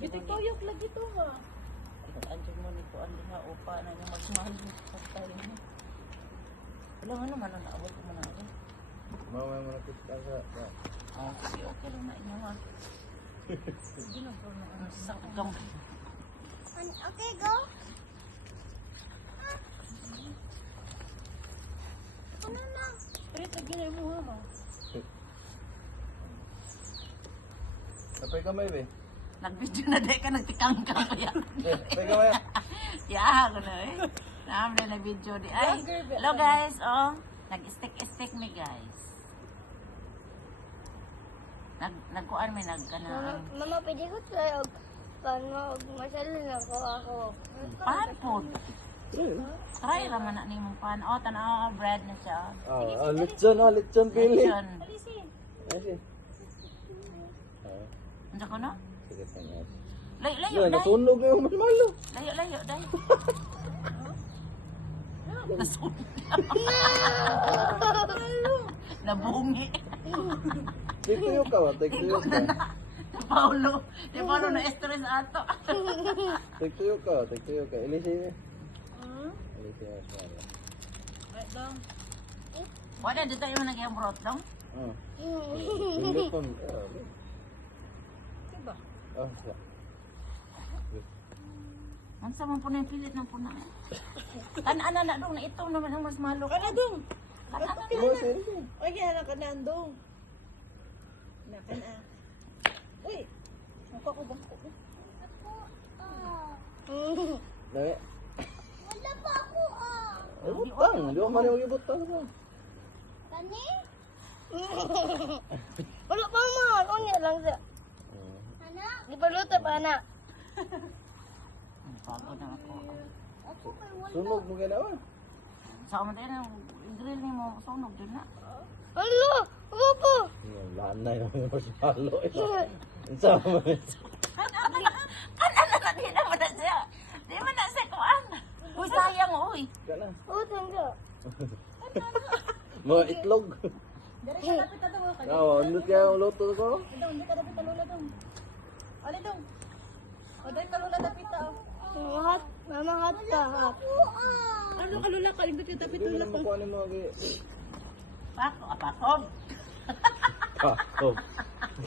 Bitik tuyok lagi to ha. Anjing mo nito ang diha upa na yung magmahal mo sa tayo mo. Wala nga naman ang naawal ko muna ako. Mama mo na kita sa. Ah, sige, okay lang na inyo ha. Sige na po na ang sakam. Okay, go. Ano na? Pero taginay mo ha. Napay kamay be. Nag-video na dahil ka nagtikang-kang pa yan. Napay kamay. Yeah, ako na eh. Naamli na video di. Ay, hello guys, oh. Nag-stick me guys. Nagkuan may nagkanang. Mama, pwede ko tayo paano masalo na ako. Pan po. Try raman na ni mong pan. Oh, tanaw, bread na siya. Lechon pili. Lechon. Ayun. Ano ko no? Sige tanya. Layo, Yan, day. nasunog na yung malo. Layo, day. Nasunog. Nabungi. Take tuyo ka ba? Take tuyo ka. Di Paulo na stress ato. Take tuyo ka. Ilisi. Ilisi na siya. Right dong. Wala dito yung nagyang brot dong. Hindi ko. Diba? Siya. Ang sama po na yung pilit ng puna. Kanaan na dong na ito naman ang mas malo. Kana dong. Mo sige. Oy, kana kana dong. Na kana. Uy. Ako ko bangko. Dali. Wala pa ako Ay, butang. Di ko man yung ibutang. Kani? Wala pa man. Unya lang sa. Ana? Di pa luto pa na. Pagod na ako. Ako kay wala. Sunog mo ginawa. Sa mo tayo grill ni mo sunog din na. Hello. Ako po. Lanay yung marshmallow. Ang sama. Kanaan na di naman na siya. Di man na siya kuan. Uy, sayang uy. Kana. Oh, tangga. Mga itlog. Dari ka dapat ato mo kani. Oo, ano kaya ang luto ko? Dong, di ka dapat talula dong. Ali dong. O dai talula dapat ta. Hat, mama hat ta. Ano kalula ka indot yung dapat Hindi mo na makuha ni mga kaya. Pako, apakob. Oh.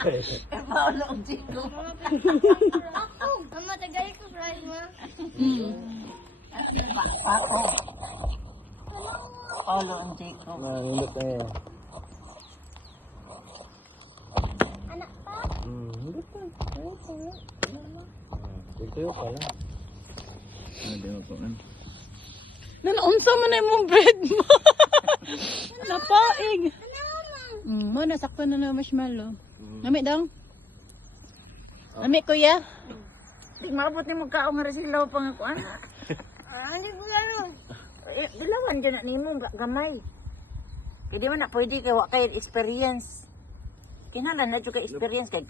E Paulo ang chico. Ako. Mama tagay ko fries ma. Pako. Paulo ang chico. Nandot na yan. Anak pa. Nandot na. Ito yung pala. Hindi mo po man. Nanaunsa man na imong bread mo. Napaing. Mo nasakto na na marshmallow. Nami daw. Nami kuya. Di maabot ni magkaong nga silaw pang ako ana. Hindi ko gano. Dalawan dyan na nimo gamay. Kaya di man na pwede kay wa kay experience. Kinahanglan na jud ka experience kay